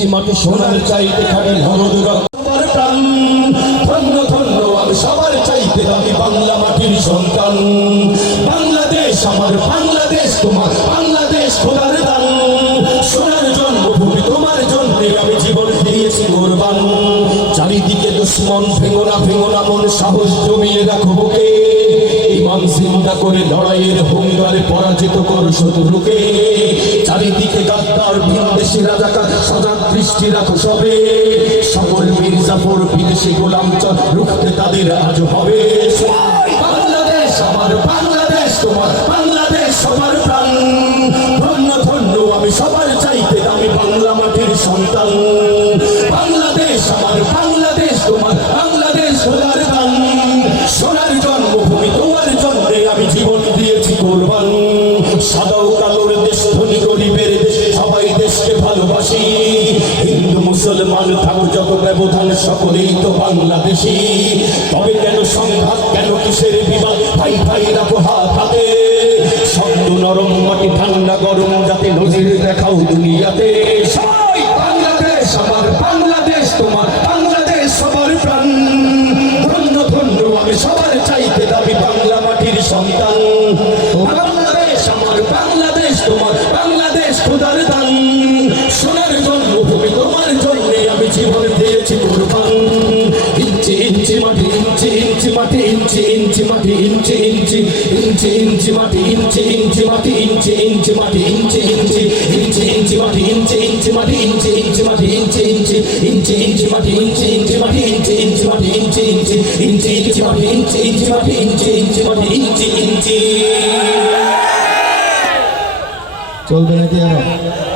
ইঞ্চি মাটি সোনার চাইতে খাটি নগদ রক্তের প্রাণ। ধন্য ধন্য আমি সবার চাইতে দামি বাংলা মাটির সন্তান। বাংলাদেশ আমার, বাংলাদেশ তোমার, বাংলাদেশ খোদার দান। সোনার জন্মভূমি তোমার জন্যে আমি জীবন দিয়েছি কোরবান। চারিদিকে দুশ্মন, ভেঙো না মন, সাহস জমিয়ে রাখো বুকে। ইমান জিন্দা করে লড়াইয়ের হুঙ্গারে পরাজিত করো শত্রুকে। চারিদিকে গাদ্দার ভিনদেশি রাজাকার, সজাগ দৃষ্টি রাখো সবে। সকল মির্জাফর বিদেশি গোলাম চল রুখতে তাদের আজ হবে। বাংলাদেশ আমার, বাংলাদেশ তোমার, বাংলাদেশ সবার প্রাণ। ধন্য ধন্য আমি সবার চাইতে দামি বাংলা মাটির সন্তান। বাংলাদেশ আমার, বাংলাদেশ তোমার, বাংলাদেশ খোদার দান। সোনার জন্মভূমি তোমার জন্যে আমি জীবন দিয়েছি কোরবান। সাদা ও কালোর দেশ, ধনী গরিবের দেশ, সবাই দেশকে ভালোবাসি। হিন্দু মুসলমান থাকুক যত ব্যবধান, সকলেই তো বাংলাদেশি। তবে কেন সংঘাত, কেন কিসের বিবাদ, ভাই ভাই রাখো হাত হাতে। শব্দ নরম মাটি, ঠান্ডা গরম, যাতে নজির দেখাও দুনিয়াতে। বাংলাদেশ আমার, বাংলাদেশ তোমার, বাংলাদেশ সবার প্রাণ। ধন্য ধন্য আমি সবার চাইতে দাবি বাংলা মাটির সন্তান। বাংলাদেশ আমার, বাংলাদেশ তোমার, বাংলাদেশ খোদার দান। সোনার জন্মভূমি তোমার জন্যে আমি জীবন দিয়েছি কোরবান। ইঞ্চি ইঞ্চি মাটি, ইঞ্চি ইঞ্চি মাটি, ইঞ্চি ইঞ্চি মাটি, ইঞ্চি ইঞ্চি ইঞ্চি ইঞ্চি মাটি, ইঞ্চি ইঞ্চি মাটি, ইঞ্চি ইঞ্চি মাটি, ইঞ্চি ইঞ্চি ইঞ্চি ইঞ্চি মাটি, ইঞ্চি ইঞ্চি মাটি, ইঞ্চি ইঞ্চি মাটি, ইঞ্চি ইঞ্চি ইঞ্চি ইঞ্চি মাটি, ইঞ্চি ইঞ্চি মাটি, ইঞ্চি ইঞ্চি মাটি, ইঞ্চি ইঞ্চি ইঞ্চি ইঞ্চি মাটি, ইঞ্চি ইঞ্চি মাটি, ইঞ্চি ইঞ্চি মাটি, ইঞ্চি ইঞ্চি। চলবে নাকি আরো?